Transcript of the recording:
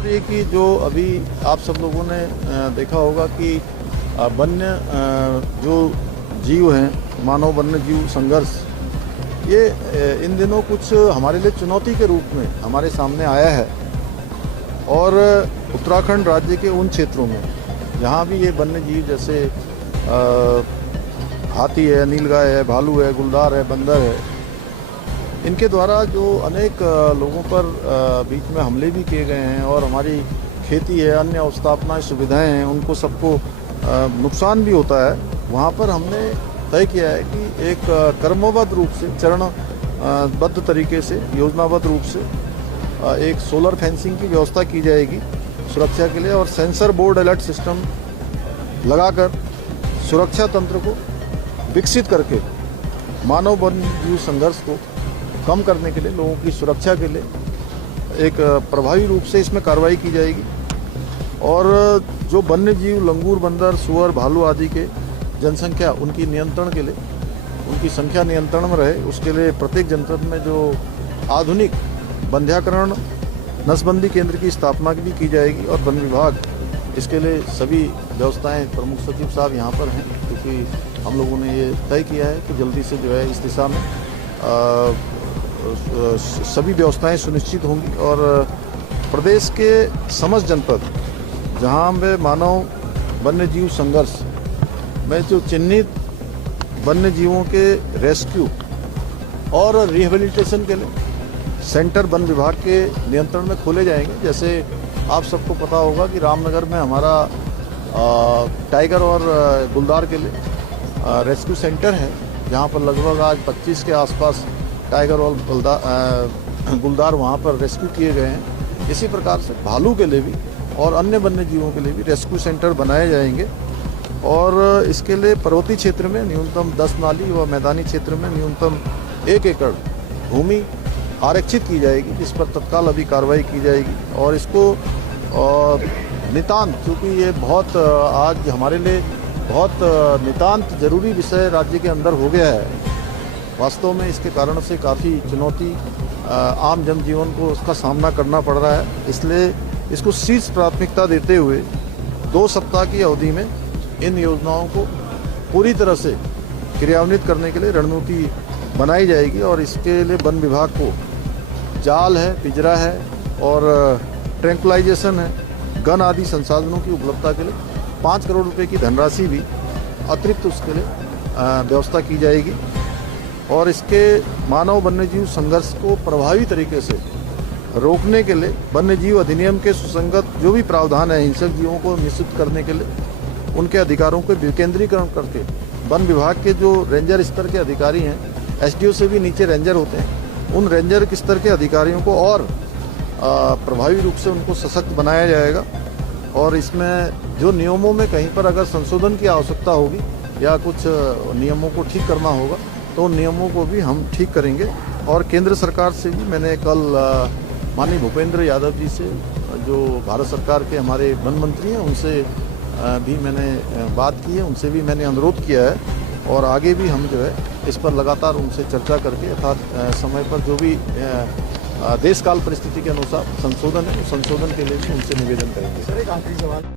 ये कि जो अभी आप सब लोगों ने देखा होगा कि वन्य जो जीव हैं, मानव वन्य जीव संघर्ष, ये इन दिनों कुछ हमारे लिए चुनौती के रूप में हमारे सामने आया है। और उत्तराखंड राज्य के उन क्षेत्रों में जहाँ भी ये वन्य जीव जैसे हाथी है, नीलगाय है, भालू है, गुलदार है, बंदर है, इनके द्वारा जो अनेक लोगों पर बीच में हमले भी किए गए हैं और हमारी खेती है, अन्य अवस्थापना सुविधाएं हैं, उनको सबको नुकसान भी होता है। वहाँ पर हमने तय किया है कि एक क्रमबद्ध रूप से, चरणबद्ध तरीके से, योजनाबद्ध रूप से एक सोलर फेंसिंग की व्यवस्था की जाएगी सुरक्षा के लिए, और सेंसर बोर्ड अलर्ट सिस्टम लगाकर सुरक्षा तंत्र को विकसित करके मानव वन्य जीव संघर्ष को कम करने के लिए, लोगों की सुरक्षा के लिए एक प्रभावी रूप से इसमें कार्रवाई की जाएगी। और जो वन्य जीव लंगूर, बंदर, सुअर, भालू आदि के जनसंख्या, उनकी नियंत्रण के लिए, उनकी संख्या नियंत्रण में रहे, उसके लिए प्रत्येक जनपद में जो आधुनिक बंध्याकरण नसबंदी केंद्र की स्थापना भी की जाएगी। और वन विभाग इसके लिए सभी व्यवस्थाएं, प्रमुख सचिव साहब यहाँ पर हैं, क्योंकि हम लोगों ने ये तय किया है कि जल्दी से जो है इस दिशा में सभी व्यवस्थाएं सुनिश्चित होंगी। और प्रदेश के समस्त जनपद जहां में मानव वन्य जीव संघर्ष में जो चिन्हित वन्य जीवों के रेस्क्यू और रिहेबिलिटेशन के लिए सेंटर वन विभाग के नियंत्रण में खोले जाएंगे। जैसे आप सबको पता होगा कि रामनगर में हमारा टाइगर और गुलदार के लिए रेस्क्यू सेंटर है, जहां पर लगभग आज 25 के आसपास टाइगर और गुलदार वहाँ पर रेस्क्यू किए गए हैं। इसी प्रकार से भालू के लिए भी और अन्य वन्य जीवों के लिए भी रेस्क्यू सेंटर बनाए जाएंगे। और इसके लिए पर्वतीय क्षेत्र में न्यूनतम 10 नाली व मैदानी क्षेत्र में न्यूनतम 1 एकड़ भूमि आरक्षित की जाएगी, जिस पर तत्काल अभी कार्रवाई की जाएगी। और इसको नितांत, क्योंकि ये बहुत आज हमारे लिए बहुत नितांत जरूरी विषय राज्य के अंदर हो गया है। वास्तव में इसके कारण से काफ़ी चुनौती आम जनजीवन को उसका सामना करना पड़ रहा है। इसलिए इसको शीर्ष प्राथमिकता देते हुए 2 सप्ताह की अवधि में इन योजनाओं को पूरी तरह से क्रियान्वित करने के लिए रणनीति बनाई जाएगी। और इसके लिए वन विभाग को जाल है, पिंजरा है और ट्रैंकुलाइजेशन है, गन आदि संसाधनों की उपलब्धता के लिए 5 करोड़ रुपए की धनराशि भी अतिरिक्त उसके लिए व्यवस्था की जाएगी। और इसके मानव वन्यजीव संघर्ष को प्रभावी तरीके से रोकने के लिए वन्यजीव अधिनियम के सुसंगत जो भी प्रावधान है, हिंसक जीवों को निश्चित करने के लिए उनके अधिकारों को विकेंद्रीकरण करके वन विभाग के जो रेंजर स्तर के अधिकारी हैं, एसडीओ से भी नीचे रेंजर होते हैं, उन रेंजर स्तर के अधिकारियों को और प्रभावी रूप से उनको सशक्त बनाया जाएगा। और इसमें जो नियमों में कहीं पर अगर संशोधन की आवश्यकता होगी या कुछ नियमों को ठीक करना होगा, तो उन नियमों को भी हम ठीक करेंगे। और केंद्र सरकार से भी मैंने कल माननीय भूपेंद्र यादव जी से, जो भारत सरकार के हमारे वन मंत्री हैं, उनसे भी मैंने बात की है, उनसे भी मैंने अनुरोध किया है। और आगे भी हम जो है इस पर लगातार उनसे चर्चा करके अर्थात समय पर जो भी देश काल परिस्थिति के अनुसार संशोधन है, उस संशोधन के लिए भी उनसे निवेदन करेंगे। सर, एक आखिरी सवाल।